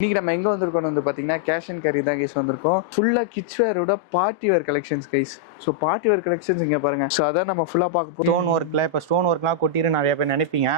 இன்னைக்கு நம்ம எங்க வந்திருக்கோம்னு வந்து பாத்தீங்கன்னா கேஷ் அண்ட் கேரி தான் கைஸ் வந்திருக்கோம். ஃபுல்லா கிட்ஸ் வேரோட party wear collections guys. So party wear collections இங்க பாருங்க. ஸோ அதான் நம்ம ஃபுல்லா பார்க்க போறோம். ஸ்டோன் ஒர்க்ல இப்போ ஸ்டோன் ஒர்க்லாம் கொட்டிரு நிறைய பேர் நினைப்பீங்க.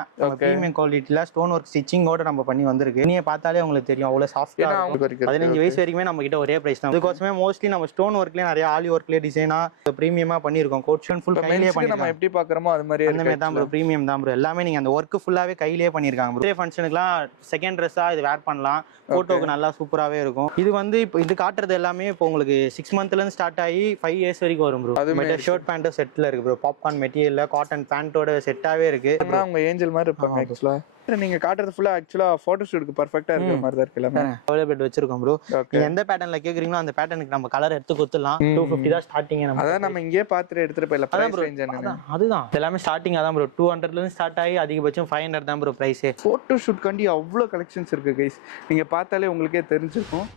ப்ரீமியம் குவாலிட்டியில ஸ்டோன் ஒர்க் ஸ்டிச்சிங்கோட நம்ம பண்ணி வந்திருக்கு. நீங்க பார்த்தாலே உங்களுக்கு தெரியும் அவ்வளவு சாஃப்டா இருக்கும். 15 வயசு வரைக்குமே நம்ம கிட்ட ஒரே பிரைஸ் தான். அதுக்கோசமே மோஸ்ட்லி நம்ம ஸ்டோன் ஒர்க்லயே நிறைய ஆலி ஒர்க்லயே டிசைனா ப்ரீமியமா பண்ணிருக்கோம். கோட் ஷூட் ஃபுல் கையிலேயே பண்ணி நம்ம எப்படி பார்க்கறோமோ அது மாதிரி அந்த மாதிரி தான் ப்ரோ. ப்ரீமியம் தான் ப்ரோ. எல்லாமே நீங்க அந்த ஒர்க் ஃபுல்லாவே கையிலேயே பண்ணிருக்காங்க ப்ரோ. ஃபங்க்ஷனுக்குலாம் செகண்ட் ட்ரெஸ்ஸா இது வேர் பண்ணலாம். போட்டோக்கு நல்லா சூப்பராகவே இருக்கும். இது வந்து இப்போ இது காட்டுறது எல்லாமே இப்போ உங்களுக்கு 6 மந்த்லேருந்து ஸ்டார்ட் ஆகி 5 இயர்ஸ் வரைக்கும் வரும் ப்ரோ. அது ஷர்ட் பேண்ட்டும் செட்டில் இருக்கு ப்ரோ. பாப்கார்ன் மெட்டீரியல்ல காட்டன் பேண்டோட செட்டாகவே இருக்கு. அவங்க ஏஞ்சல் மாதிரி இருப்பாங்க ஆக்சுவலா. நீங்க காட்டுறது ஃபுல்லா ஆக்சுவலா போட்டோ ஷூட்க்கு பெர்ஃபெக்ட்டா இருக்கிற மாதிரி தான் இருக்கு. எல்லாமே அவைலபிள் வச்சிருக்கோம் ப்ரோ. நீங்க எந்த பேட்டர்ன்ல கேக்குறீங்களோ அந்த பேட்டர்னுக்கு நம்ம கலர் எடுத்து கொடுத்துடலாம். 250 தான் ஸ்டார்டிங். அதான் நம்ம இங்கே பார்த்துட்டு எடுத்துட்டு போயிடலாம். பிரைஸ் ரேஞ்ச் என்ன? அதுதான் எல்லாமே ஸ்டார்டிங் அதான் ப்ரோ. 200 ல இருந்து ஸ்டார்ட் ஆகி அதிகபட்சம் 500 தான் ப்ரோ பிரைஸ். போட்டோ ஷூட் கண்டி அவ்வளோ கலெக்ஷன்ஸ் இருக்கு கைஸ். நீங்க பார்த்தாலே உங்களுக்கே தெரிஞ்சிருக்கும்.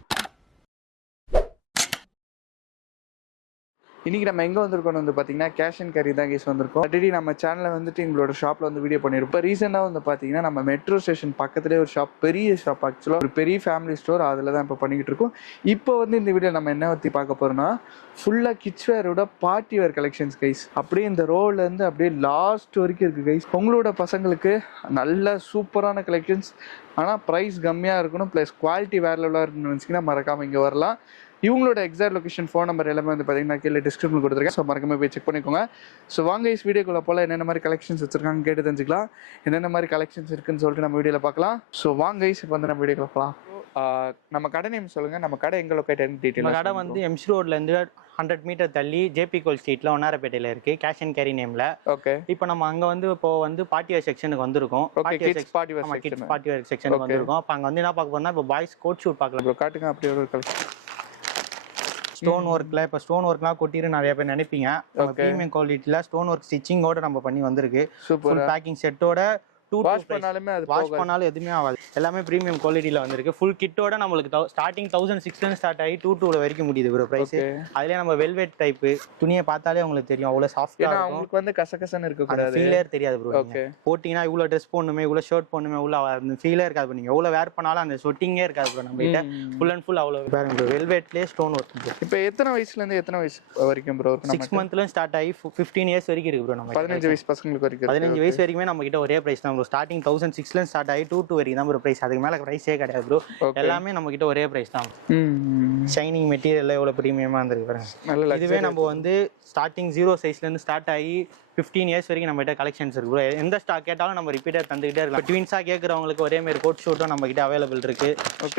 இன்னைக்கு நம்ம எங்கே வந்திருக்கோம்னு வந்து பார்த்தீங்கன்னா கேஷ் அண்ட் கேரி தான் கேஸ் வந்திருக்கோம். ஆல்ரெடி நம்ம சேனலில் வந்துட்டு எங்களோட ஷாப்பில் வந்து வீடியோ பண்ணியிருப்போம். ரீசெண்டாக வந்து பார்த்தீங்கன்னா நம்ம மெட்ரோ ஸ்டேஷன் பக்கத்துலேயே ஒரு ஷாப், பெரிய ஷாப் ஆக்சுவலாக ஒரு பெரிய ஃபேமிலி ஸ்டோர், அதில் தான் இப்போ பண்ணிக்கிட்டு இருக்கோம். இப்போ வந்து இந்த வீடியோ நம்ம என்ன பற்றி பார்க்க போகிறோம்னா ஃபுல்லாக கிட்ஸ் வேரோட பார்ட்டி வேர் கலெக்ஷன்ஸ் கைஸ். அப்படியே இந்த ரோட்லேருந்து அப்படியே லாஸ்ட் வரைக்கும் இருக்குது கைஸ். உங்களோட பசங்களுக்கு நல்ல சூப்பரான கலெக்ஷன்ஸ், ஆனால் ப்ரைஸ் கம்மியாக இருக்கணும், ப்ளஸ் குவாலிட்டி வேறு லெவலாக இருக்கணும்னு நினச்சிங்கன்னா மறக்காமல் இங்கே வரலாம். இவங்களோட எக்ஸாக்ட் லொகேஷன், ஃபோன் நம்பர் எல்லாமே வந்து பார்த்தீங்கன்னா கீழே டிஸ்கிரிப்ஷன் கொடுத்துருக்கேன். ஸோ மறக்காம போய் செக் பண்ணிக்கோங்க. ஸோ வாங்க இஸ் வீடியோக்குள்ள போல் என்னென்ன மாதிரி கலெக்ஷன்ஸ் வச்சிருக்காங்க கேட்டு தெரிஞ்சுக்கலாம். என்னென்ன மாதிரி கலெக்ஷன்ஸ் இருக்குன்னு சொல்லிட்டு நம்ம வீடியோவில் பார்க்கலாம். ஸோ வாங்க இஸ் இப்போ வந்து நம்ம வீடியோக்குள்ள போகலாம். நம்ம கடை நேம் சொல்லுங்க. நம்ம கடை எங்க லொக்கேட் டீடைல்? கடை வந்து எம்சி ரோட்ல இருந்து 100 மீட்டர் தள்ளி ஜேபி கோல் ஸ்ட்ரீட்ல ஒன்னாரப்பேட்டையில இருக்கு, கேஷ் அண்ட் கேரி நேம்ல. ஓகே. இப்போ நம்ம அங்க வந்து இப்போ வந்து பார்ட்டி வேர் செக்ஷனுக்கு வந்திருக்கோம். பார்ட்டி வேர் செக்ஷனுக்கு வந்திருக்கோம். அப்ப அங்க வந்து என்ன பார்க்க போறோம்னா இப்போ பாய்ஸ் கோட் ஷூட் பார்க்கலாம் ப்ரோ. காட்டுங்க அப்படியே ஒரு கலெக்ஷன். ஸ்டோன் ஒர்க்ல இப்போ ஸ்டோன் ஒர்க்லாம் கொட்டிரு நிறைய பேர் நினைப்பீங்க. ப்ரீமியம் குவாலிட்டில ஸ்டோன் ஒர்க் ஸ்டிச்சிங்கோட நம்ம பண்ணி வந்திருக்கு. ஃபுல் பேக்கிங் செட்டோட வாஷ் பண்ணாலும் எதுவுமே ஆகாது. எல்லாமே ப்ரீமியம் குவாலிட்டியில வந்திருக்கு. ஃபுல் கிட்டோட நம்மளுக்கு ஸ்டார்டிங் 1600 ஸ்டார்ட் ஆகி 22 வரைக்கும் முடியுது ப்ரோ பிரைஸ். அதுலயே நம்ம வெல்வெட் டைப் துணியை பார்த்தாலே உங்களுக்கு தெரியும் அவ்வளவு சாஃப்ட்டா இருக்கும். உங்களுக்கு வந்து கசகசன்னு இருக்க கூடாது, ஃபீலே தெரியாது ப்ரோ. போட்டீங்கன்னா இவ்வளவு ட்ரெஸ் போடணுமே, இவ்வளவு ஷர்ட் போடணுமே, இவ்வளவு ஃபீலே இருக்காது. நீங்க எவ்வளவு வேர் பண்ணாலும் அந்த சொட்டிங்கே இருக்காது ப்ரோ. நம்ம கிட்ட ஃபுல் அண்ட் ஃபுல் அவ்வளவு பாருங்க ப்ரோ. வெல்வெட்லயே stone work. இப்போ எத்தனை வயசுல இருந்து எத்தனை வயசு வரைக்கும் ப்ரோ? 6 மந்த்ல இருந்து ஸ்டார்ட் ஆகி 15 இயர்ஸ் வரைக்கும் இருக்கு ப்ரோ. நம்ம 15 வயசு பசங்களுக்கு வரைக்கும் 15 வயசு வரைக்குமே நம்ம கிட்ட ஒரே பிரைஸ் தான் ப்ரோ. ஸ்டார்டிங் 1600 ஸ்டார்ட் ஆகி 22 வரைக்கும் தான் ப்ரோ பிரைஸ். அதுக்கு மேல பிரைஸே கிடையாது ப்ரோ. எல்லாமே நம்ம கிட்ட ஒரே பிரைஸ் தான். ஷைனிங் மெட்டீரியல் எவ்வளவு பிரீமியமா இருந்திருக்கு பாருங்க. இதுவே நம்ம வந்து ஸ்டார்டிங் 0 சைஸ்ல இருந்து ஸ்டார்ட் ஆகி 15 இயர்ஸ் வரைக்கும் நம்ம கிட்ட கலெக்ஷன்ஸ் இருக்கு ப்ரோ. எந்த ஸ்டாக் கேட்டாலும் நம்ம ரிப்பீட்டர் தந்துகிட்டே இருக்கலாம். ட்வின்ஸா கேட்கறவங்களுக்கு ஒரே மாதிரி கோட் ஷூட்டும் நம்ம கிட்ட அவைலபிள் இருக்கு.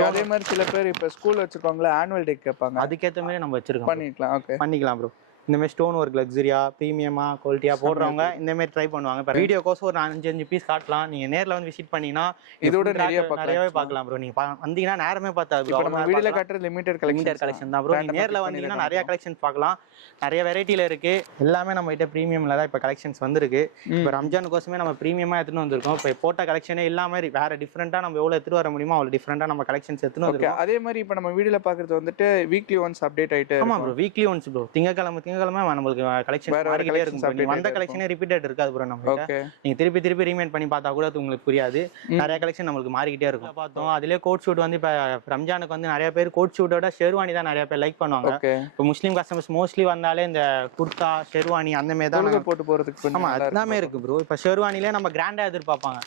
அதே மாதிரி சில பேர் இப்போ ஸ்கூல் வச்சிருக்காங்களா, ஆனுவல் டே கேட்பாங்க, அதுக்கேற்ற மாதிரி நம்ம வச்சிருக்கோம். பண்ணிக்கலாம் ப்ரோ. இந்த மாதிரி ஸ்டோன் ஒர்க் லக்ஸரியா ப்ரீமியமா குவாலிட்டியா போடுறவங்க இந்த மாதிரி ட்ரை பண்ணுவாங்க. இப்போ வீடியோ கோர்ஸ் ஒரு 5 பீஸ் காட்டலாம். நீங்க நேர்ல வந்து விசிட் பண்ணீங்கன்னா இதோட நிறையவே பார்க்கலாம் ப்ரோ. நீங்க வந்தீங்கன்னா நேரமே பார்த்தாது ப்ரோ. நம்ம வீடியோல காட்டுற லிமிடெட் கலெக்ஷன் தான் ப்ரோ. நீங்க நேர்ல வந்தீங்கன்னா நிறைய கலெக்ஷன் பார்க்கலாம். நிறைய வெரைட்டில இருக்கு. எல்லாமே நம்ம கிட்ட ப்ரீமியம்ல தான் இப்போ கலெக்ஷன்ஸ் வந்திருக்கு. இப்போ ரம்ஜான் கோசமே நம்ம ப்ரீமியமா எடுத்துட்டு வந்திருக்கோம். இப்போ போட்ட கலெக்ஷனே இல்லாம வேற டிஃபரெண்டா நம்ம எவ்வளவு எடுத்துட்டு வர முடியுமோ அவ்வளவு டிஃபரெண்டா நம்ம கலெக்ஷன்ஸ் எடுத்துட்டு வந்திருக்கோம். அதே மாதிரி இப்போ நம்ம வீடியோல பாக்குறது வந்துட்டு வீக்லி ஒன்ஸ் அப்டேட் ஆயிட்டு. ஆமா ப்ரோ, வீக்லி ஒன்ஸ் ப்ரோ. திங்கக்கிழமை நம்மளுக்கு கலெக்ஷன் மாறிக்கிட்டே இருக்கும். வந்த கலெக்ஷனே ரிப்பீட்டட் இருக்காது ப்ரோ. நம்ம நீங்க திருப்பி ரீமைண்ட் பண்ணி பார்த்தா கூட உங்களுக்கு புரியாது. நிறைய கலெக்ஷன் நம்மளுக்கு மாறிக்கிட்டே இருக்கும். பார்த்தோம் அதுலயே கோட் ஷூட் வந்து இப்ப ரம்ஜானுக்கு வந்து நிறைய பேர் கோட் ஷூட்டோட ஷெர்வானி தான் நிறைய பேர் லைக் பண்ணுவாங்க. இப்போ முஸ்லீம் கஸ்டமர்ஸ் மோஸ்ட்லி வந்தாலே இந்த குர்தா ஷெர்வானி அந்த மாதிரி தான் போட்டு போறதுக்கு. ஆமா, எல்லாமே இருக்கு ப்ரோ. இப்ப ஷெர்வானிலே நம்ம கிராண்டா எதிர்பார்ப்பாங்க.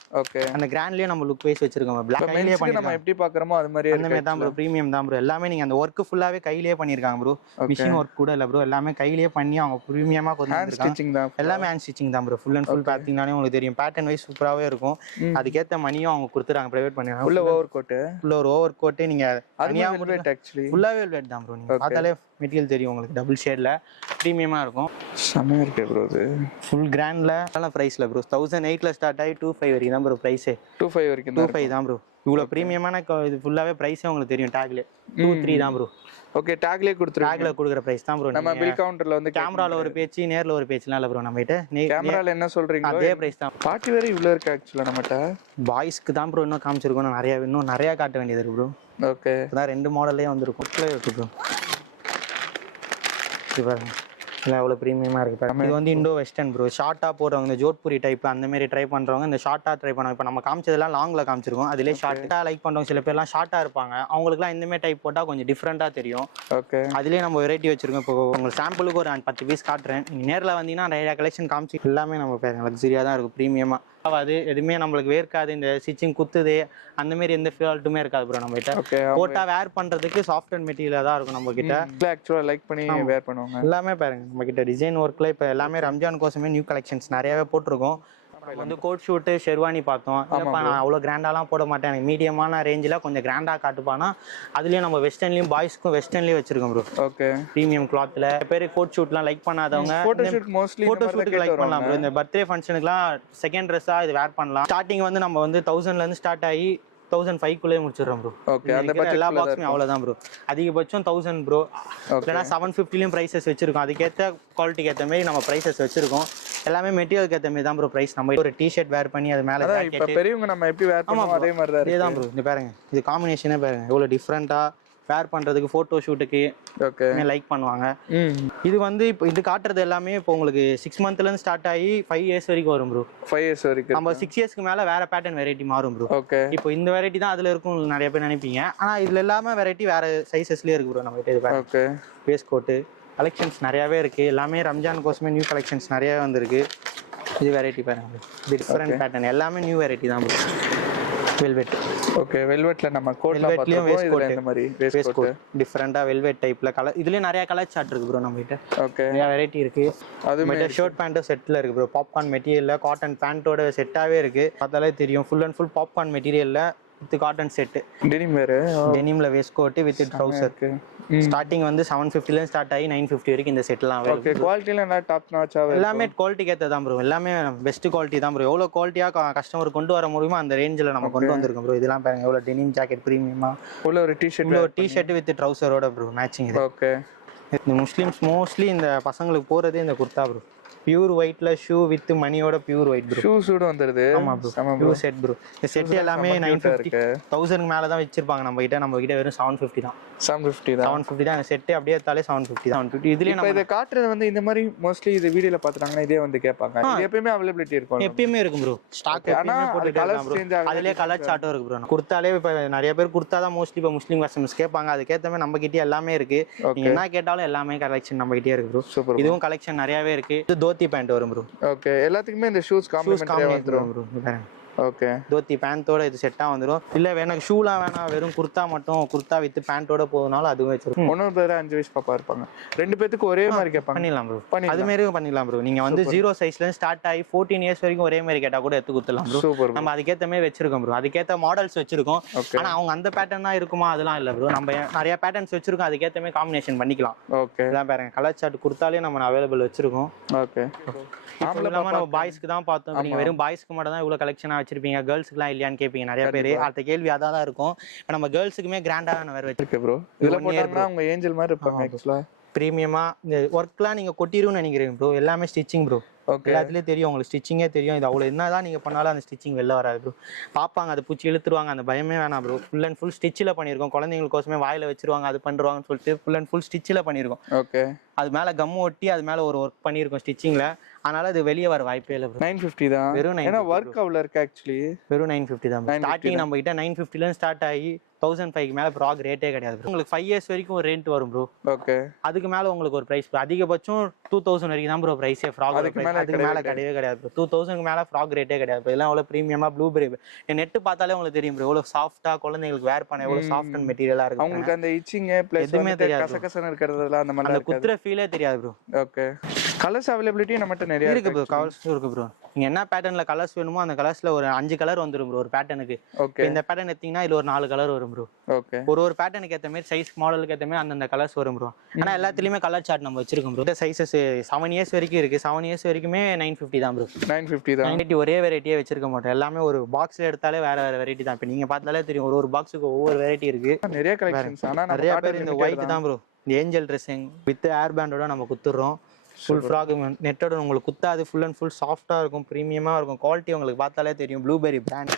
அந்த கிராண்ட்லயே நம்ம லுக் வைஸ் வச்சிருக்கோம். பிளாக் கையிலேயே பண்ணி நம்ம எப்படி பார்க்கறோமோ அது மாதிரி அந்த மாதிரி தான் ப்ரோ. பிரீமியம் தான் ப்ரோ. எல்லாமே நீங்க அந்த வர்க் ஃபுல்லாவே கையிலேயே பண்ணிருக்காங்க ப்ரோ. மிஷின் வர்க் கூட இல்ல ப்ரோ. எல்லாமே கையிலேயே பண்ணி அவங்க பிரீமியமா எல்லாமே ஹேண்ட் ஸ்டிச்சிங் தான் ப்ரோ. ஃபுல் அண்ட் ஃபுல் பாத்தீங்கன்னாலே உங்களுக்கு தெரியும். பேட்டர்ன் வைஸ் சூப்பராவே இருக்கும். அதுக்கேத்த மணியும் அவங்க கொடுத்துறாங்க. பிரைவேட் பண்ணிடுறாங்க. ஃபுல்லா ஒரு ஓவர் கோட் நீங்க தனியா ஃபுல்லாவே வெல்வெட் தான் ப்ரோ. நீங்க பார்த்தாலே மெட்டீரியல் தெரியும் உங்களுக்கு. டபுள் ஷேட்ல பிரீமியமா இருக்கும். செமையா இருக்கு ப்ரோ. இது ஃபுல் கிராண்ட்ல நல்ல பிரைஸ்ல ப்ரோ. 1008ல ஸ்டார்ட் ஆகி 25 வரைக்கும் தான் ப்ரோ பிரைஸ். 25 வரைக்கும் 25 தான் ப்ரோ. இவ்வளவு பிரீமியமான இது ஃபுல்லாவே பிரைஸே உங்களுக்கு தெரியும். டாக்ல 23 தான் ப்ரோ. ஓகே, டாக்லயே கொடுக்குற பிரைஸ் தான் ப்ரோ. நம்ம பில் கவுண்டர்ல வந்து கேமரால ஒரு பேச்சு, நேர்ல ஒரு பேச்சுலாம் இல்ல ப்ரோ. நம்ம கிட்ட கேமரால என்ன சொல்றீங்க அதே பிரைஸ் தான். பார்ட்டி வேற இவ்ளோ இருக்கு ஆக்சுவலா. நம்மட்ட பாய்ஸ்க்கு தான் ப்ரோ இன்னும் காமிச்சிருக்கோம். இன்னும் நிறைய காட்ட வேண்டியது இருக்கு ப்ரோ. ஓகே, அதான் 2 மாடல்லே வந்திருக்கும். இருக்கு ப்ரோ. இல்லை எவ்வளோ ப்ரீமியமாக இருக்குது. இது வந்து இண்டோ வெஸ்டர்ன் ப்ரோ. ஷார்ட்டாக போடுறவங்க இந்த ஜோத்பூரி டைப் அந்த மாதிரி ட்ரை பண்ணுறவங்க இந்த ஷார்ட்டாக ட்ரை பண்ணுவாங்க. இப்போ நம்ம காமிச்சதெல்லாம் லாங்கில் காமிச்சிருக்கோம். அதிலே ஷார்ட்டாக லைக் பண்ணுறவங்க சில பேர்லாம் ஷார்ட்டாக இருப்பாங்க. அவங்களுக்குலாம் இந்தமாதிரி டைப் போட்டால் கொஞ்சம் டிஃப்ரெண்ட்டாக தெரியும். ஓகே, அதிலே நம்ம வெரைட்டி வச்சிருக்கோம். இப்போ உங்களுக்கு சாம்பிளுக்கு ஒரு 10 பீஸ் காட்டுறேன். நீங்கள் நேரில் வந்தீங்கன்னா நிறையா கலெக்ஷன் காமிச்சு எல்லாமே நம்ம பேர் லக்ஸரியாக தான் இருக்கும், ப்ரீமியமாக. அது எதுவுமே நம்மளுக்கு வேர்க்காது. இந்த ஸ்டிச்சிங் குத்துது அந்த மாதிரி எந்த ஃபால்ட்டுமே இருக்காது ப்ரோ. நம்ம கிட்ட போட்டா வேர் பண்றதுக்கு சாஃப்ட் அண்ட் மெட்டீரியலா தான் இருக்கும். நம்ம கிட்ட ஆக்சுவலா லைக் பண்ணி வேர் பண்ணுவாங்க. எல்லாமே பாருங்க நம்ம கிட்ட டிசைன் ஒர்க்ல இப்போ எல்லாமே ரம்ஜான் கோசமே நியூ கலெக்ஷன்ஸ் நிறையவே போட்டிருக்கோம். வந்து கோட் ஷூட்டு ஷெர்வானி பார்த்தோம். இல்லைப்பா நான் அவ்வளோ கிராண்டாலாம் போட மாட்டேன், எனக்கு மீடியமான ரேஞ்சில் கொஞ்சம் கிராண்டாக காட்டுப்பானா அதுலேயும் நம்ம வெஸ்டர்ன்லையும் பாய்ஸ்க்கும் வெஸ்டர்ன்லேயும் வச்சிருக்கோம் ப்ரோ. ஓகே, ப்ரீமியம் கிளாத்தில் பேர் கோட் ஷூட்லாம் லைக் பண்ணாதவங்க ஃபோட்டோ ஷூட்டுக்கு லைக் பண்ணலாம் ப்ரோ. இந்த பர்த்டே ஃபங்க்ஷனுக்குலாம் செகண்ட் ட்ரெஸ்ஸாக இது வேர் பண்ணலாம். ஸ்டார்டிங் வந்து நம்ம வந்து 1000லேருந்து ஸ்டார்ட் ஆகி 1005 முடிச்சிடுறோம் ப்ரோ. ஓகே, அந்த எல்லா பாக்ஸுமே அவ்வளோதான் ப்ரோ. அதிகபட்சம் 1000 ப்ரோ. இல்லைனா 750லையும் ப்ரைஸஸ் வச்சிருக்கோம். அதுக்கேற்ற குவாலிட்டிக்கு ஏற்ற மாதிரி நம்ம ப்ரைஸஸ் வச்சிருக்கோம். எல்லாமே மெட்டீரியலுக்கு ஏற்ற மாதிரி தான் ப்ரோ ப்ரைஸ். நம்ம ஒரு டிஷர்ட் வேர் பண்ணி அது மேலே பெரியவங்க நம்ம எப்படி வேர் பண்ணுவோம் அதே மாதிரி தான் இதே தான் ப்ரோ. இந்த பாருங்க, இது காம்பினேஷனே பாருங்க எவ்வளோ டிஃப்ரெண்ட்டாக வேர் பண்ணுறதுக்கு ஃபோட்டோ ஷூட்டுக்கு லைக் பண்ணுவாங்க. இது வந்து இப்போ இது காட்டுறது எல்லாமே இப்போ உங்களுக்கு 6 மந்த்லேருந்து ஸ்டார்ட் ஆகி 5 இயர்ஸ் வரைக்கும் வரும் ப்ரோ. 5 இயர்ஸ் வரைக்கும் நம்ம 6 இயர்ஸ்க்கு மேலே வேற பேட்டர்ன் வெரைட்டி மாறும் ப்ரோ. ஓகே, இப்போ இந்த வெரைட்டி தான் அதில் இருக்கும் நிறைய பேர் நினைப்பீங்க. ஆனால் இதில் எல்லாமே வெரைட்டி வேற சைஸஸ்லேயே இருக்கு ப்ரோ. நம்ம கிட்ட ஓகே வேஸ்ட் கோட்டு கலெக்ஷன்ஸ் நிறையாவே இருக்குது. எல்லாமே ரம்ஜான் கோசமே நியூ கலெக்ஷன்ஸ் நிறையாவே வந்திருக்கு. இது வெரைட்டி பாருங்க, இது டிஃப்ரெண்ட் பேட்டர்ன் எல்லாமே நியூ வெரைட்டி தான் ப்ரோ. வெல்வெட். ஓகே, வெல்வெட்ல நம்ம கோட்ல பார்த்தோம். இதுல இந்த மாதிரி வேஸ்ட் கோட் டிஃபரண்டா வெல்வெட் டைப்ல கலர். இதுலயே நிறைய கலர் சார்ட் இருக்கு ப்ரோ நம்ம கிட்ட. ஓகே, நிறைய வெரைட்டி இருக்கு. அது மெட்டீரியல் ஷர்ட் பேண்ட் செட்ல இருக்கு ப்ரோ. பாப்கார்ன் மெட்டீரியல்ல காட்டன் பேண்டோட செட்டாவே இருக்கு. பார்த்தாலே தெரியும் ஃபுல் அண்ட் ஃபுல் பாப்கார்ன் மெட்டீரியல்ல வித் காட்டன் செட். டெனிம் வேற, டெனிம்ல waistcoat with trouser. Starting வந்து 750ல ஸ்டார்ட் ஆகி 950 வரைக்கும் இந்த செட்லாம் அவைலபிள். ஓகே, குவாலிட்டில என்ன டாப் நாச்சா எல்லாமே குவாலிட்டிக்கு ஏத்த தான் ப்ரோ. எல்லாமே பெஸ்ட் குவாலிட்டி தான் ப்ரோ. எவ்வளவு குவாலிட்டியா கஸ்டமர் கொண்டு வர முடியுமோ அந்த ரேஞ்சில நம்ம கொண்டு வந்திருக்கோம் ப்ரோ. இதெல்லாம் பாருங்க எவ்வளவு டெனிம் ஜாக்கெட் பிரீமியமா உள்ள ஒரு டி-ஷர்ட் வித் ட்ரவுசரோட ப்ரோ மேட்சிங் இது. ஓகே, இந்த முஸ்லிம்ஸ் மோஸ்ட்லி இந்த பசங்களுக்கு போறதே இந்த குர்தா ப்ரோ. பியூர் ஒயிட்ல ஷூ வித் மணியோட பியூர் ஒயிட் ப்ரோ. ஷூஸோட வந்துருது. ஆமா ப்ரோ, பியூர் செட் ப்ரோ. இந்த செட் எல்லாமே 950 1000 க்கு மேல தான் வச்சிருப்பாங்க நம்ம கிட்ட. நம்ம கிட்ட வெறும் 750 தான். 750 தான் இந்த செட். அப்படியே தாலே 750 தான். 750 இதுலயே நம்ம இத காட்றது வந்து இந்த மாதிரி மோஸ்ட்லி இது வீடியோல பாத்துறாங்கன்னா இதே வந்து கேட்பாங்க. இது எப்பவுமே அவேலபிலிட்டி இருக்கும். எப்பவுமே இருக்கும் ப்ரோ. ஸ்டாக் எப்பவுமே போட்டுட்டே இருக்காங்க ப்ரோ. அதுலயே கலர் சார்ட்டும் இருக்கு ப்ரோ. குர்தாலே இப்ப நிறைய பேர் குர்தா தான் மோஸ்ட்லி இப்ப முஸ்லிம் கஸ்டமர்ஸ் கேட்பாங்க. அதுக்கேத்த மாதிரி நம்ம கிட்ட எல்லாமே இருக்கு. நீங்க என்ன கேட்டாலும் எல்லாமே கலெக்ஷன் நம்ம கிட்டே இருக்கு ப்ரோ. இதுவும் கலெக்ஷன் நிறையவே இருக்கு. இது தோத்தி பேண்ட் வரும் ப்ரோ. ஓகே, எல்லாத்துக்குமே இந்த ஷூஸ் காம்ப்ளிமெண்டரியா வந்துரும் ப்ரோ. ஓகே, தோத்தி பேண்டோட இது செட்டா வந்துரும். இல்ல எனக்கு ஷூலாம் வேணாம், வெறும் குர்தா மட்டும் குர்தா வித் பேண்டோட போறதுனால அதுவும் வச்சிருக்கோம். ஒன்னு பேர் 5 வயசு பாப்பா இருப்பாங்க. ரெண்டு பேத்துக்கு ஒரே மாதிரி கேட்பாங்க. பண்ணிடலாம் ப்ரோ. அது மாதிரியும் பண்ணிடலாம் ப்ரோ. நீங்க வந்து 0 சைஸ்ல இருந்து ஸ்டார்ட் ஆகி 14 இயர்ஸ் வரைக்கும் ஒரே மாதிரி கேட்டா கூட எடுத்து கொடுத்துடலாம் ப்ரோ. நம்ம அதுக்கேத்த மாதிரி வச்சிருக்கோம் ப்ரோ. அதுக்கேத்த மாடல்ஸ் வச்சிருக்கோம். ஆனா அவங்க அந்த பேட்டர்ன் தான் இருக்குமா அதெல்லாம் இல்ல ப்ரோ. நம்ம நிறைய பேட்டர்ன்ஸ் வச்சிருக்கோம். அதுக்கேத்த மாதிரி காம்பினேஷன் பண்ணிக்கலாம். ஓகே, இதான் பாருங்க கலர் சார்ட் குர்தாலே நம்ம அவைலபிள் வச்சிருக்கோம். ஓகே, நம்ம பாய்ஸ்க்கு தான் பார்த்தோம். நீங்க வெறும் பாய்ஸ்க்கு மட்டும் தான் இவ்வளவு கலெக்ஷனா வச்சிருப்பீங்க, கேர்ள்ஸ்க்குலாம் இல்லையான்னு கேட்பீங்க நிறைய பேர். அடுத்த கேள்வி அதான் தான் இருக்கும். இப்போ நம்ம கேர்ள்ஸுக்குமே கிராண்டாக வேற வச்சிருக்கேன் ப்ரோ. இதுல போட்டாங்கன்னா அவங்க ஏஞ்சல் மாதிரி இருப்பாங்க. ஆக்சுவலா ப்ரீமியமா இந்த ஒர்க்லாம் நீங்க கொட்டிருன்னு நினைக்கிறீங்க ப்ரோ. எல்லாமே ஸ்டிச்சிங் ப்ரோ. எல்லாத்துலயும் தெரியும் உங்களுக்கு, ஸ்டிச்சிங்கே தெரியும். இது அவ்வளவு என்னதான் நீங்க பண்ணாலும் அந்த ஸ்டிச்சிங் வெளில வராது ப்ரோ. பாப்பாங்க அதை பூச்சி இழுத்துருவாங்க, அந்த பயமே வேணாம் ப்ரோ. ஃபுல் அண்ட் ஃபுல் ஸ்டிச்சில் பண்ணியிருக்கோம். குழந்தைங்களுக்கோசமே வாயில வச்சிருவாங்க, அது பண்றாங்கன்னு சொல்லிட்டு ஃபுல் அண்ட் ஃபுல் ஸ்டிச்சில் பண்ணியிருக்கோம். ஓகே, அது மேல கம் ஒட்டி அது மேல ஒரு ஒர்க் பண்ணியிருக்கோம் ஸ்டிச்சிங்ல. அதனால அது வெளியே வர வாய்ப்பே இல்லை ப்ரோ. 950 தான் வெறும். ஏன்னா ஒர்க் அவ்வளோ இருக்கு ஆக்சுவலி. வெறும் 950 தான். ஸ்டார்டிங் நம்ம கிட்ட 950ல இருந்து ஸ்டார்ட் ஆகி 1005 மேல ப்ராக் ரேட்டே கிடையாது. உங்களுக்கு 5 இயர்ஸ் வரைக்கும் ஒரு ரெண்ட் வரும் ப்ரோ. ஓகே, அதுக்கு மேல உங்களுக்கு ஒரு பிரைஸ் அதிகபட்சம் 2000 வரைக்கும் தான் ப்ரோ பிரைஸே. ஃப்ராக் அதுக்கு மேல கிடையவே கிடையாது ப்ரோ. 2000க்கு மேல ஃப்ராக் ரேட்டே கிடையாது. இதெல்லாம் அவ்வளவு பிரீமியமா ப்ளூபெரி நெட் பார்த்தாலே உங்களுக்கு தெரியும் ப்ரோ. எவ்வளவு சாஃப்ட்டா குழந்தைங்களுக்கு வேர் பண்ண எவ்வளவு சாஃப்ட் அண்ட் மெட்டீரியலா இருக்கு. உங்களுக்கு அந்த இச்சிங் பிளஸ் எதுவுமே தெரியாது. கசகசன இருக்கிறதுல அந்த மாதிரி குத்துற ஃபீலே தெரியாது ப்ரோ. ஓகே, கலர்ஸ் அவைலபிலிட்டி நம்மட்ட நிறைய இருக்கு ப்ரோ. கலர்ஸ் இருக்கு ப்ரோ. நீங்க என்ன பேட்டர்ன்ல கலர்ஸ் வேணுமோ அந்த கலர்ஸ்ல ஒரு 5 கலர் வந்துரும் ப்ரோ ஒரு பேட்டர்னுக்கு. ஓகே, இந்த பேட்டர்ன் எடுத்தீங்கன்னா இதுல ஒரு 4 கலர் வரும் ப்ரோ. ஓகே, ஒரு பேட்டர்னுக்கு ஏத்த மாதிரி சைஸ் மாடலுக்கு ஏத்த மாதிரி அந்த கலர்ஸ் வரும் ப்ரோ. ஆனா எல்லாத்துலயுமே கலர் சார்ட் நம்ம வச்சிருக்கோம் ப்ரோ. இந்த சைஸஸ் 7 இயர்ஸ் வரைக்கும் இருக்கு. 7 இயர்ஸ் வரைக்குமே 950 தான் ப்ரோ. 950 தான். 950 ஒரே வெரைட்டியே வச்சிருக்க மாட்டோம். எல்லாமே ஒரு பாக்ஸ்ல எடுத்தாலே வேற வேற வெரைட்டி தான். இப்போ நீங்க பார்த்தாலே தெரியும் ஒரு பாக்ஸுக்கு ஒவ்வொரு வெரைட்டி இருக்கு. நிறைய கலெக்ஷன்ஸ். ஆனா நிறைய பேர் இந்த ஒயிட் தான் ப்ரோ. இந்த ஏஞ்சல் ட்ரெஸ்ஸிங் வித் ஏர் பேண்டோட நம்ம குத்துறோம். ஃபுல் ஃப்ராக் நெட்டோட உங்களுக்கு குத்தாது. ஃபுல் அண்ட் ஃபுல் சாஃப்டா இருக்கும், ப்ரீமியமா இருக்கும். குவாலிட்டி உங்களுக்கு பார்த்தாலே தெரியும். ப்ளூபெரி பிராண்ட்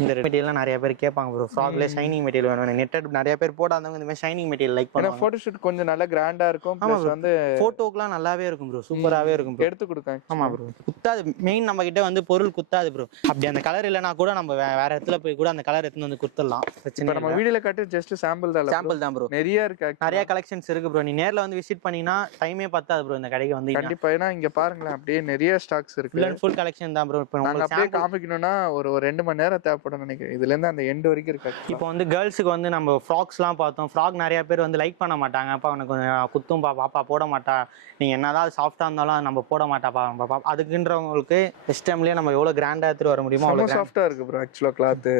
இந்த மெட்டீரியல்லாம் நிறைய பேர் கேட்பாங்க ப்ரோ. ஃப்ராக்ல ஷைனிங் மெட்டீரியல் வேணும். நெட்டட் நிறைய பேர் போடாதவங்க இந்த மாதிரி ஷைனிங் மெட்டீரியல் லைக் பண்ணுவாங்க. போட்டோ ஷூட் கொஞ்சம் நல்லா கிராண்டா இருக்கும். ப்ளஸ் வந்து போட்டோக்குலாம் நல்லாவே இருக்கும் ப்ரோ. சூப்பராவே இருக்கும் ப்ரோ. எடுத்து கொடுங்க. ஆமா ப்ரோ. குத்தாது. மெயின் நம்ம கிட்ட வந்து பொருள் குத்தாது ப்ரோ. அப்படி அந்த கலர் இல்லனா கூட நம்ம வேற இடத்துல போய் கூட அந்த கலர் எடுத்து வந்து குத்தறலாம். பிரச்சனை இல்ல. நம்ம வீடியோல காட்டு ஜஸ்ட் சாம்பிள் தான் ப்ரோ. நிறைய இருக்கு. நிறைய கலெக்ஷன்ஸ் இருக்கு ப்ரோ. நீ நேர்ல வந்து விசிட் பண்ணீனா டைமே பத்தாது ப்ரோ இந்த கடைக்கு வந்து. கண்டிப்பா. ஏனா இங்க பாருங்களேன் அப்படியே நிறைய ஸ்டாக்ஸ் இருக்கு. ஃபுல் கலெக்ஷன் தான் ப்ரோ. இப்போ உங்களுக்கு அப்படியே காமிக்கணும்னா ஒரு 2 மணி நேரம் தேவைப்படும் நினைக்கிறேன். இதுல இருந்து அந்த எண்ட் வரைக்கும் இருக்கு. இப்போ வந்து கேர்ள்ஸ்க்கு வந்து நம்ம ஃப்ராக்ஸ்லாம் பார்த்தோம். ஃப்ராக் நிறைய பேர் வந்து லைக் பண்ண மாட்டாங்க. அப்பா உனக்கு குத்தும் பாப்பா போட மாட்டா, நீங்க என்னதான் சாஃப்டா இருந்தாலும் நம்ம போட மாட்டாப்பா. அதுக்குன்றவங்களுக்கு வெஸ்டர்ன்லயே நம்ம எவ்வளவு கிராண்டா எடுத்து வர முடியுமோ அவ்வளவு சாஃப்டா இருக்கு ப்ரோ. ஆக்சுவலா cloth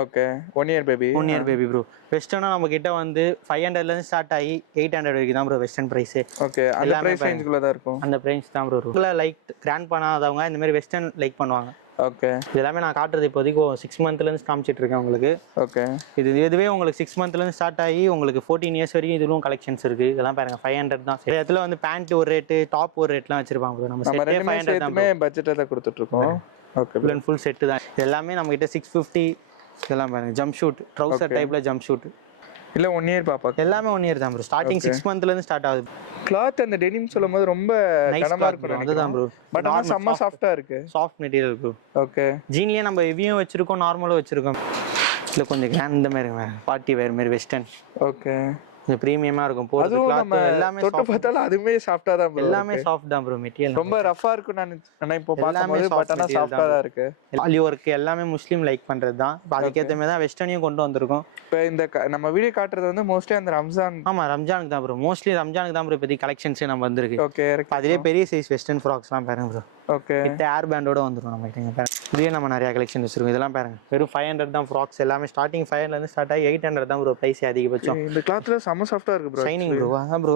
okay 1 year baby bro. வெஸ்டர்னா நம்ம கிட்ட வந்து 500 ல இருந்து ஸ்டார்ட் ஆகி 800 வரைக்கும் தான் ப்ரோ வெஸ்டர்ன் பிரைஸ். ஓகே அந்த பிரைஸ் ரேஞ்சுக்குள்ள தான் இருக்கும். அந்த பிரைஸ் தான் ப்ரோ. லைக் கிராண்ட் பண்ணாதவங்க இந்த மாதிரி வெஸ்டர்ன் லைக் பண்ணுவாங்க. ஓகே இதெல்லாமே நான் காட்டுறது இப்போதைக்கு 6 மந்த்ல இருந்து காமிச்சிட்டு இருக்கேன் உங்களுக்கு. ஓகே இதுவே உங்களுக்கு 6 மந்த்ல இருந்து ஸ்டார்ட் ஆகி உங்களுக்கு 14 இயர்ஸ் வரைக்கும் இதுவும் கலெக்ஷன்ஸ் இருக்கு. இதெல்லாம் பாருங்க 500 தான். சில இடத்துல வந்து பேண்ட் ஒரு ரேட், டாப் ஒரு ரேட்லாம் வச்சிருப்பாங்க ப்ரோ. நம்ம செட்டே 500 தான் பட்ஜெட்ல தான் கொடுத்துட்டு இருக்கோம். ஓகே ஃபுல் செட் தான். எல்லாமே நம்ம கிட்ட 650. இதெல்லாம் பாருங்க ஜம்ப் ஷூட், ட்ரவுசர் டைப்ல ஜம்ப் ஷூட். இல்ல 1 இயர் பாப்பா. எல்லாமே 1 இயர் தான் ப்ரோ. ஸ்டார்டிங் 6 மந்த்ல இருந்து ஸ்டார்ட் ஆகுது. கிளாத் அந்த டெனிம் சொல்லும்போது ரொம்ப கனமா இருக்கும். அதுதான் ப்ரோ. பட் ஆனா செம்ம சாஃப்ட்டா இருக்கு. Soft material bro. ஓகே ஜீன்லயே நம்ம ஹெவியும் வச்சிருக்கோம், நார்மலும் வச்சிருக்கோம். இல்ல கொஞ்சம் கிராண்ட் இந்த மாதிரி பார்ட்டி வேர் மாதிரி வெஸ்டர்ன். ஓகே இந்த பிரீமியமா இருக்கும். போறது கிளாத் எல்லாமே தொட்டு பார்த்தால அதுமே சாஃப்ட்டா தான் ப்ரோ. எல்லாமே சாஃப்ட் தான் ப்ரோ. மெட்டீரியல் ரொம்ப ரஃப்பா இருக்கு. நான் இப்போ பாக்கும்போது பட் ஆனா சாஃப்ட்டா தான் இருக்கு. ஆலி வர்க் எல்லாமே முஸ்லீம் லைக் பண்றது தான். அதுக்கு ஏத்த மாதிரி தான் வெஸ்டர்னையும் கொண்டு வந்திருக்கோம். இப்போ இந்த நம்ம வீடியோ காட்டுறது வந்து மோஸ்ட்லி அந்த ரம்ஜான். ஆமா ரம்ஜானுக்கு தான் ப்ரோ. மோஸ்ட்லி ரம்ஜானுக்கு தான் ப்ரோ இப்போதி கலெக்ஷன்ஸ் நம்ம வந்திருக்கு. ஓகே அதுலயே பெரிய சைஸ் வெஸ்டர்ன் ஃப்ராக்ஸ்லாம் பாருங்க ப்ரோ. ஓகே கிட்ட ஏர் பேண்டோட வந்துரும் நம்ம கிட்ட. பாருங்க இதுலயே நம்ம நிறைய கலெக்ஷன் வச்சிருக்கோம். இதெல்லாம் பாருங்க வெறும் 500 தான் ஃப்ராக்ஸ். எல்லாமே ஸ்டார்டிங் 500 ல இருந்து ஸ்டார்ட் ஆகி 800 தான் ப்ரோ பிரைஸ் அதிகபட்சம். இந்த கிளாத்ல செம்ம சாஃப்ட்டா இருக்கு ப்ரோ. Shining bro. அதான் bro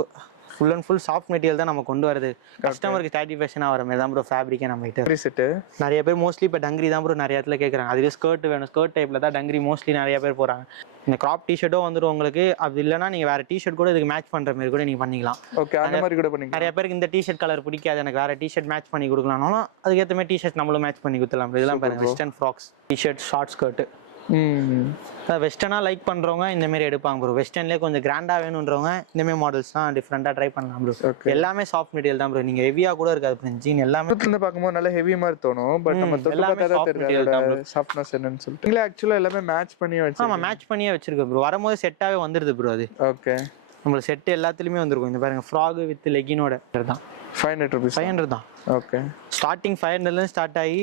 full and full soft material தான் நம்ம கொண்டு வரது. கஸ்டமருக்கு சாட்டிஸ்ஃபேக்ஷனா வர மாதிரி தான் ப்ரோ ஃபேப்ரிக்கே நம்ம கிட்ட செட். நிறைய பேர் மோஸ்ட்லி இப்போ டங்கிரி தான் ப்ரோ நிறைய இடத்துல கேட்குறாங்க. அதுவே ஸ்கர்ட் வேணும். ஸ்கர்ட் டைப்ல தான் டங்கிரி மோஸ்ட்லி நிறைய பேர் போறாங்க. இந்த கிராப் டிஷர்ட்டும் வந்துடும் உங்களுக்கு. அப்படி இல்லைன்னா நீங்க வேற டிஷர்ட் கூட இதுக்கு மேட்ச் பண்ற மாதிரி கூட நீங்க பண்ணிக்கலாம். ஓகே அந்த மாதிரி கூட பண்ணிக்கலாம். நிறைய பேருக்கு இந்த டிஷர்ட் கலர் பிடிக்காது, எனக்கு வேற டிஷர்ட் மேட்ச் பண்ணி கொடுக்கலாம்னாலும் அதுக்கேற்ற மாதிரி டிஷர்ட் நம்மளும் மேட்ச் பண்ணி கொடுத்துலாம். இதெல்லாம் பாருங்க western frocks, T-shirt, short skirt. வெஸ்டர்னா லைக் பண்றவங்க இந்த மாதிரி எடுப்பாங்க ப்ரோ. வெஸ்டர்ன்லயே கொஞ்சம் கிராண்டா வேணும்ன்றவங்க இந்த மாதிரி மாடல்ஸ்லாம் டிஃபரெண்டா ட்ரை பண்ணலாம் ப்ரோ. எல்லாமே சாஃப்ட் மெட்டீரியல் தான் ப்ரோ. நீங்க ஹெவியா கூட இருக்காது ப்ரோ. ஜீன் எல்லாமே இருந்து பாக்கும்போது நல்ல ஹெவி மாதிரி தோணும். பட் நம்ம தொட்டு பார்த்தா தான் தெரியும் சாஃப்ட்னஸ் என்னன்னு சொல்லிட்டு. இல்ல ஆக்சுவலா எல்லாமே மேட்ச் பண்ணி வச்சிருக்கோம். ஆமா மேட்ச் பண்ணியே வச்சிருக்கோம் ப்ரோ. வரும்போது செட்டாவே வந்துருது ப்ரோ அது. ஓகே உங்களுக்கு செட் எல்லாத்துலயுமே வந்திருக்கும். இந்த பாருங்க ஃப்ராக் வித் லெகினோட தான் 500 ரூபீஸ். 500 தான். ஓகே ஸ்டார்டிங் 500 ல இருந்து ஸ்டார்ட் ஆகி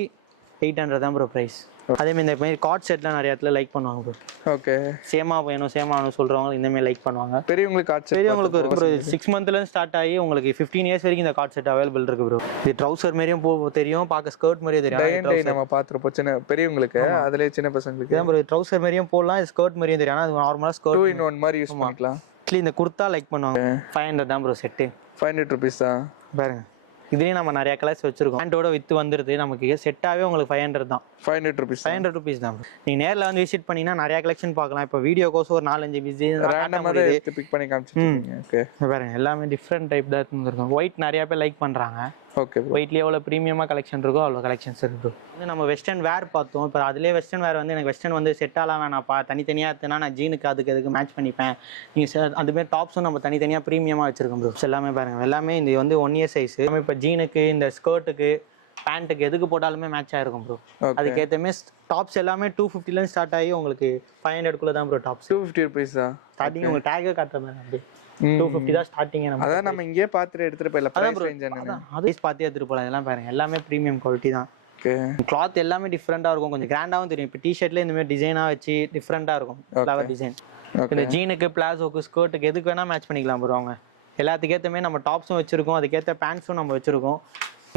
800 தான் ப்ரோ பிரைஸ். அதே மாதிரி இந்த மாதிரி கார்ட் செட்லாம் நிறைய இடத்துல லைக் பண்ணுவாங்க ப்ரோ. ஓகே சேமா வேணும் சொல்றவங்க இந்த மாதிரி லைக் பண்ணுவாங்க. பெரியவங்களுக்கு கார்ட் செட் பெரியவங்களுக்கு இருக்கு ப்ரோ. 6 மந்த்ல இருந்து ஸ்டார்ட் ஆகி உங்களுக்கு 15 இயர்ஸ் வரைக்கும் இந்த கார்ட் செட் அவைலபிள் இருக்கு ப்ரோ. இது ட்ரவுசர் மாதிரியும் தெரியும், பார்க்க ஸ்கர்ட் மாதிரியும் தெரியும். நம்ம பாத்துறப்போ சின்ன பெரியவங்களுக்கு அதுல சின்ன பசங்களுக்கு தான் ப்ரோ. ட்ரவுசர் மாதிரியும் போடலாம், ஸ்கர்ட் மாதிரியும் தெரியும். ஆனா அது நார்மலா ஸ்கர்ட் 2 in 1 மாதிரி யூஸ் பண்ணிக்கலாம். இந்த குர்தா லைக் பண்ணுவாங்க. 500 தான் ப்ரோ செட். 500 ரூபீஸ் தான் பாருங்க. இதுலயும் நம்ம நிறைய கலர்ஸ் வச்சிருக்கோம். பேண்டோட வித்து வந்துருது நமக்கு. செட்டாவே உங்களுக்கு 500 தான். 500 ரூபீஸ். 500 ரூபீஸ் தான். நீங்க நேர்ல வந்து விசிட் பண்ணீங்கன்னா நிறைய கலெக்ஷன் பார்க்கலாம். இப்போ வீடியோக்கோஸ் ஒரு 4-5 பிஸி ரேண்டமா எடுத்து பிக் பண்ணி காமிச்சிட்டீங்க. ஓகே பாருங்க எல்லாமே டிஃபரெண்ட் டைப் தான் இருந்திருக்கும். ஒயிட் நிறைய பேர் லைக் பண்றாங்க. ஓகே ஒயிட்லயே எவ்வளவு பிரீமியமா கலெக்ஷன் இருக்கோ அவ்வளவு கலெக்ஷன்ஸ் இருக்கு. வந்து நம்ம வெஸ்டர்ன் வேர் பார்த்தோம். இப்போ அதுலேயே வெஸ்டர்ன் வேர் வந்து எனக்கு வெஸ்டர்ன் வந்து செட்டாலாம் வேணாப்பா, தனித்தனியாக எடுத்துனா நான் ஜீனுக்கு அதுக்கு மேட்ச் பண்ணிப்பேன். நீங்கள் அதுமாரி டாப்ஸும் நம்ம தனித்தனியாக ப்ரீமியமாக வச்சிருக்கோம் ப்ரோ. எல்லாமே பாருங்க எல்லாமே இது வந்து 1 இயர் சைஸ். நம்ம இப்போ ஜீனுக்கு இந்த ஸ்கர்ட்டுக்கு பேண்ட்டுக்கு எதுக்கு போட்டாலுமே மேட்ச் ஆயிருக்கும் ப்ரோ. அதுக்கேற்றமே டாப்ஸ் எல்லாமே 250 ல இருந்து ஸ்டார்ட் ஆகி உங்களுக்கு 500 குள்ள தான் ப்ரோ டாப்ஸ். 250 ரூபீஸ் தான் ஸ்டார்டிங். உங்களுக்கு டேக் காட்டுற மாதிரி அப்படி 250 தான் ஸ்டார்டிங். அதான் நம்ம இங்கே பார்த்துட்டு எடுத்துட்டு போயிடலாம். பிரைஸ் ரேஞ்ச் என்னன்னு அதே பார்த்து எடுத்துட்டு போகலாம். இதெல்லாம் பாருங்க எல்லாமே ப்ரீமியம் குவாலிட்டி தான். ஓகே கிளாத் எல்லாமே டிஃப்ரெண்டா இருக்கும். கொஞ்சம் கிராண்டாவும் தெரியும். இப்போ டிஷர்ட்ல இந்த மாதிரி டிசைனா வச்சு டிஃப்ரெண்டா இருக்கும். Flower design. இந்த ஜீனுக்கு, பிளாசோக்கு, ஸ்கர்ட்டுக்கு எதுக்கு வேணா மேட்ச் பண்ணிக்கலாம் ப்ரோ. அவங்க எல்லாத்துக்கு ஏற்ற மாதிரி நம்ம டாப்ஸும் வச்சிருக்கோம், அதுக்கேற்ற பேண்ட்ஸும் நம்ம வச்சிருக்கோம்.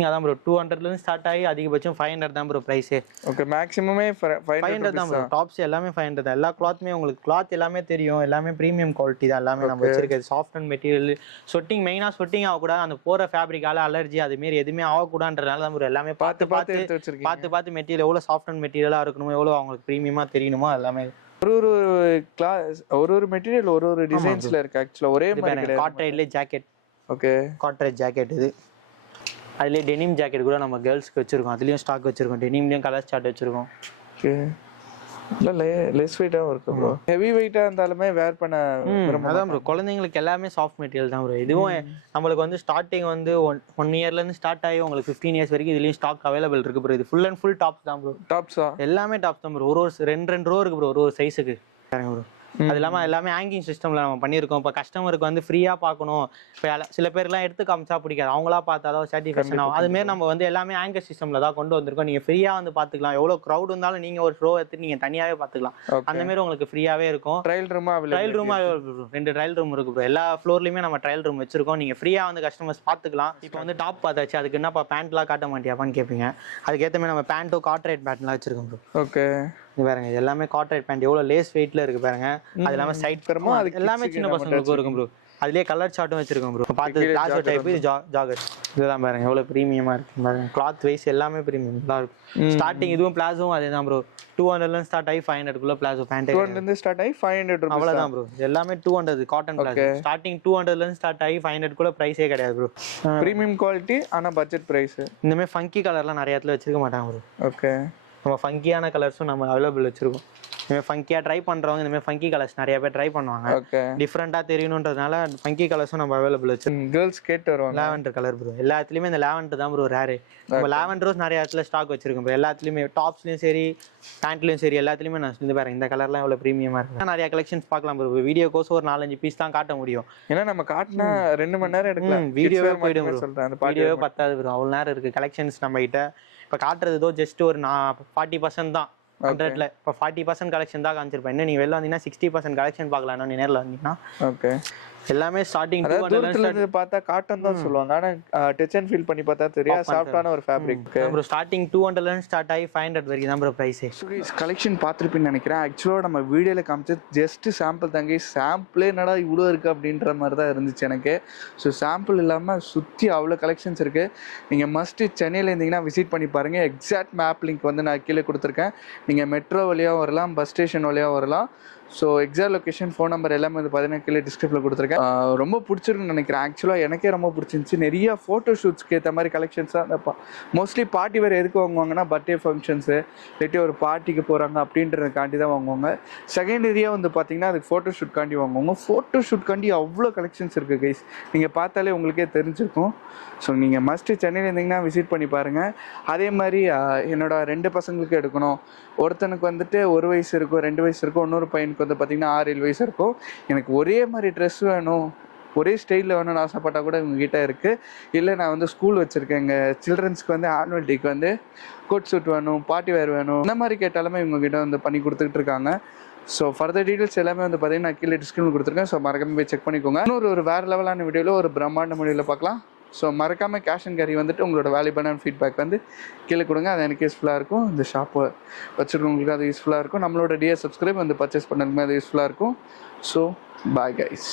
அதான் ப்ரோ 200 ல இருந்து ஸ்டார்ட் ஆகி அதிகபட்சம் 500 தான் ப்ரோ பிரைஸ். ஓகே மேக்ஸिमமே 500 தான் ப்ரோ. டாப்ஸ் எல்லாமே 500 தான். எல்லா கிளாத்மே உங்களுக்கு கிளாத் எல்லாமே தெரியும். எல்லாமே பிரீமியம் குவாலிட்டி தான். எல்லாமே நம்ம வச்சிருக்கிறது சாஃப்ட் அண்ட் மெட்டீரியல். ஸ்வெட்டிங் மெயினா ஸ்வெட்டிங் ஆகக்கூடாது. அந்த போற ஃபேப்ரிக்கால அலர்ஜி அது மாதிரி எதுவுமே ஆகக்கூடாதுன்றனால தான் ப்ரோ எல்லாமே பார்த்து மெட்டீரியல் எவ்வளவு சாஃப்ட் அண்ட் மெட்டீரியலா இருக்கணுமோ, எவ்வளவு அவங்களுக்கு பிரீமியமா தெரியணுமோ எல்லாமே. ஒரு மெட்டீரியல் ஒரு டிசைன்ஸ்ல இருக்கு. ஆக்சுவலா ஒரே மாதிரி கிடையாது. காட்ரேட்ல ஜாக்கெட். ஓகே காட்ரேட் ஜாக்கெட் இது. அதுலேயே டெனிம் ஜாக்கெட் கூட நம்ம கேர்ள்ஸ்க்கு வச்சிருக்கோம். அதுலேயும் ஸ்டாக் வச்சிருக்கோம். டெனிம்லேயும் கலர் சார்ட் வச்சிருக்கோம். ஓகே இல்லை லெஸ் வெயிட்டாகவும் இருக்கு ப்ரோ. ஹெவி வெயிட்டாக இருந்தாலுமே வேர் பண்ண அதான் ப்ரோ குழந்தைங்களுக்கு எல்லாமே சாஃப்ட் மெட்டீரியல் தான் ப்ரோ. இதுவும் நம்மளுக்கு வந்து ஸ்டார்டிங் வந்து ஒன் இயர்லேருந்து ஸ்டார்ட் ஆகி உங்களுக்கு 15 இயர்ஸ் வரைக்கும் இதுலேயும் ஸ்டாக் அவைலபிள் இருக்கு ப்ரோ. இது ஃபுல் அண்ட் ஃபுல் டாப்ஸ் தான் ப்ரோ. டாப்ஸா? எல்லாமே டாப்ஸ் தான் ப்ரோ. ஒரு ரெண்டு ரோ இருக்கு ப்ரோ ஒரு சைஸுக்கு ப்ரோ. அது இல்லாமல் எல்லாமே ஹேங்கிங் சிஸ்டமில் நம்ம பண்ணியிருக்கோம். இப்போ கஸ்டமருக்கு வந்து ஃப்ரீயாக பார்க்கணும், இப்போ சில பேர்லாம் எடுத்து காமிச்சா பிடிக்காது, அவங்களா பார்த்தாதான் சாட்டிஸ்ஃபேக்ஷன் ஆகும். அதுமாரி நம்ம வந்து எல்லாமே ஹேங்கர் சிஸ்டமில் தான் கொண்டு வந்திருக்கோம். நீங்கள் ஃப்ரீயாக வந்து பார்த்துக்கலாம். எவ்வளோ க்ரௌட் இருந்தாலும் நீங்கள் ஒரு ஷோ எடுத்து நீங்கள் தனியாகவே பார்த்துக்கலாம். அந்தமாரி உங்களுக்கு ஃப்ரீயாகவே இருக்கும். ட்ரையல் ரூம் 2 ட்ரையல் ரூம் இருக்கு ப்ரோ. எல்லா ஃப்ளோர்லையுமே நம்ம ட்ரையல் ரூம் வச்சிருக்கோம். நீங்கள் ஃப்ரீயாக வந்து கஸ்டமர்ஸ் பார்த்துக்கலாம். இப்போ வந்து டாப் பார்த்தாச்சு, அதுக்கு என்னப்பா பேண்ட்லாம் காட்ட மாட்டியாப்பான்னு கேட்பீங்க. அதுக்கேற்ற மாதிரி நம்ம பேண்ட்டோ கார்ட்ரேட் பேண்ட்லாம் வச்சிருக்கோம் ப்ரோ. ஓகே, இது பாருங்க, இது எல்லாமே கார்ட்ரேட் பேண்ட் எவ்வளோ லேஸ் வெயிட்ல இருக்கு பாருங்க. அது இல்லாமல் சைட் பெருமா அது எல்லாமே சின்ன பசங்களுக்கும் இருக்கும் ப்ரோ. அதுலேயே கலர் சார்ட்டும் வச்சிருக்கோம் ப்ரோ. பார்த்து பிளாசோ டைப், இது ஜாகர். இதெல்லாம் பாருங்க எவ்வளோ ப்ரீமியமாக இருக்கு பாருங்க. கிளாத் வைஸ் எல்லாமே ப்ரீமியம் தான் இருக்கும். ஸ்டார்டிங் இதுவும் பிளாஸோவும் அதே தான் ப்ரோ. 200 ஸ்டார்ட் ஆகி 500 பிளாஸோ பேண்ட். 200 ஸ்டார்ட் ஆகி 500 அவ்வளோதான் ப்ரோ. எல்லாமே 200 காட்டன் பிளாஸோ. ஸ்டார்டிங் 200 ஸ்டார்ட் ஆகி 500 பிரைஸே கிடையாது ப்ரோ. ப்ரீமியம் குவாலிட்டி ஆனால் பட்ஜெட் ப்ரைஸ். இந்த மாதிரி ஃபங்கி கலர்லாம் நிறைய இடத்துல வச்சிருக்க மாட்டாங்க ப்ரோ. ஓகே, நம்ம ஃபங்கியான கலர்ஸும் நம்ம அவைலபிள் வச்சிருக்கோம். இனிமேல் ஃபங்கியாக ட்ரை பண்ணுறவங்க இனிமேல் ஃபங்கி கலர்ஸ் நிறைய பேர் ட்ரை பண்ணுவாங்க. ஓகே, டிஃப்ரெண்ட்டாக தெரியணுன்றதுனால ஃபங்கி கலர்ஸும் நம்ம அவைலபிள் வச்சிருக்கோம். கேர்ள்ஸ் கேட்டு வருவாங்க. Lavender colour bro. எல்லா இடத்துலையுமே இந்த லாவெண்டர் தான் ப்ரோ ரேரு. நம்ம லாவெண்டரும் நிறைய இடத்துல ஸ்டாக் வச்சிருக்கோம் ப்ரோ. எல்லாத்துலேயுமே டாப்ஸ்லையும் சரி பேண்ட்லையும் சரி எல்லாத்துலேயுமே நான் சொல்லி பாருங்க. இந்த கலர்லாம் எவ்வளோ ப்ரீமியமாக இருக்குது. நிறைய கலெக்ஷன்ஸ் பார்க்கலாம் ப்ரோ. வீடியோக்கோஸ் ஒரு 4-5 பீஸ் தான் காட்ட முடியும். ஏன்னா நம்ம காட்டினா 2 மணி நேரம் எடுக்கலாம். வீடியோவே போயிடும் ப்ரோ. வீடியோவே பத்தாது ப்ரோ. அவ்வளோ நேரம் இருக்குது கலெக்ஷன்ஸ் நம்ம கிட்ட. இப்போ காட்டுறது ஏதோ ஜஸ்ட் ஒரு 40% தான் 100ல. இப்போ 40% கலெக்ஷன் தான் காமிச்சிருப்பேன். இன்னும் நீ வெளில வந்தீங்கன்னா 60% கலெக்ஷன் பார்க்கலாம். நீ நேரில் வந்தீங்கன்னா. ஓகே, எல்லாமே ஸ்டார்டிங் தூரத்துல இருந்து பார்த்தா காட்டன் தான் சொல்லுவாங்க. ஆனா டச் அண்ட் ஃபீல் பண்ணி பார்த்தா தெரியா சாஃப்ட்டான ஒரு ஃபேப்ரிக். ப்ரோ ஸ்டார்டிங் 200 ஸ்டார்ட் ஆகி 500 வரைக்கும் தான் ப்ரோ பிரைஸ். கலெக்ஷன் பார்த்துருப்பீங்கன்னு நினைக்கிறேன். ஆக்சுவலாக நம்ம வீடியோல காமிச்சு ஜஸ்ட் சாம்பிள் தாங்க. சாம்பிளே என்னடா இவ்வளோ இருக்கு அப்படின்ற மாதிரி தான் இருந்துச்சு எனக்கு. ஸோ சாம்பிள் இல்லாமல் சுற்றி அவ்வளோ கலெக்ஷன்ஸ் இருக்கு. நீங்கள் மஸ்ட் சென்னையில் இருந்தீங்கன்னா விசிட் பண்ணி பாருங்க. எக்ஸாக்ட் மேப் லிங்க் வந்து நான் கீழே கொடுத்துருக்கேன். நீங்கள் மெட்ரோ வழியாக வரலாம், பஸ் ஸ்டேஷன் வழியாக வரலாம். So exact location, phone number எல்லாமே வந்து பார்த்தீங்கன்னா கீழே டிஸ்கிரிப்ஷனில் கொடுத்துருக்கேன். ரொம்ப பிடிச்சிருக்குன்னு நினைக்கிறேன். ஆக்சுவலாக எனக்கே ரொம்ப பிடிச்சிருந்துச்சி. நிறைய ஃபோட்டோ ஷூட்ஸ்க்கு ஏற்ற மாதிரி கலெக்ஷன்ஸ் தான். அந்த மோஸ்ட்லி பார்ட்டி வேறு எதுக்கு வாங்குவாங்கன்னா பர்த்டே ஃபங்க்ஷன்ஸு இல்லாட்டி ஒரு பார்ட்டிக்கு போகிறாங்க அப்படின்றதுக்காண்டி தான் வாங்குவாங்க. செகண்டரியாக வந்து பார்த்தீங்கன்னா அதுக்கு ஃபோட்டோ ஷூட்காண்டி வாங்குவாங்க. ஃபோட்டோ ஷூட்காண்டி அவ்வளோ கலெக்ஷன்ஸ் இருக்குது கைஸ். நீங்கள் பார்த்தாலே உங்களுக்கே தெரிஞ்சிருக்கும். ஸோ நீங்கள் மஸ்ட்டு சென்னையில் இருந்தீங்கன்னா விசிட் பண்ணி பாருங்கள். அதே மாதிரி என்னோட 2 பசங்களுக்கு எடுக்கணும். ஒருத்தனுக்கு வந்துட்டு 1 வயசு இருக்கும், 2 வயசு இருக்கும். இன்னொரு பையனுக்கு வந்து பார்த்திங்கன்னா 6-7 வயசு இருக்கும். எனக்கு ஒரே மாதிரி ட்ரெஸ் வேணும், ஒரே ஸ்டைலில் வேணும்னு ஆசைப்பட்டால் கூட இவங்ககிட்ட இருக்குது. இல்லை நான் வந்து ஸ்கூல் வச்சுருக்கேன், எங்கள் சில்ட்ரன்ஸ்க்கு வந்து ஆனுவல் டேக்கு வந்து கோட் சூட் வேணும், பார்ட்டி வேர் வேணும், இந்த மாதிரி கேட்டாலுமே இவங்ககிட்ட வந்து பண்ணி கொடுத்துக்கிட்டு இருக்காங்க. ஸோ ஃபர்தர் டீட்டெயில்ஸ் எல்லாமே வந்து பார்த்தீங்கன்னா நான் கீழே டிஸ்கிரிப்ஷன் கொடுத்துருக்கேன். ஸோ மறக்காம போய் செக் பண்ணிக்கோங்க. இன்னொரு வேறு லெவலான வீடியோவில் ஒரு பிரம்மாண்ட வீடியோவில் பார்க்கலாம். ஸோ மறக்காமல் கேஷ் அண்ட் கேரி வந்துட்டு உங்களோட வேல்யூபான ஃபீட்பேக் வந்து கீழே கொடுங்க. அது எனக்கு யூஸ்ஃபுல்லாக இருக்கும். இந்த ஷாப்பை வச்சுருக்கவங்களுக்கு அது யூஸ்ஃபுல்லாக இருக்கும். நம்மளோட டிஎஸ் சப்ஸ்கிரைப் வந்து பர்ச்சேஸ் பண்ணுறதுமே அது யூஸ்ஃபுல்லாக இருக்கும். So bye guys.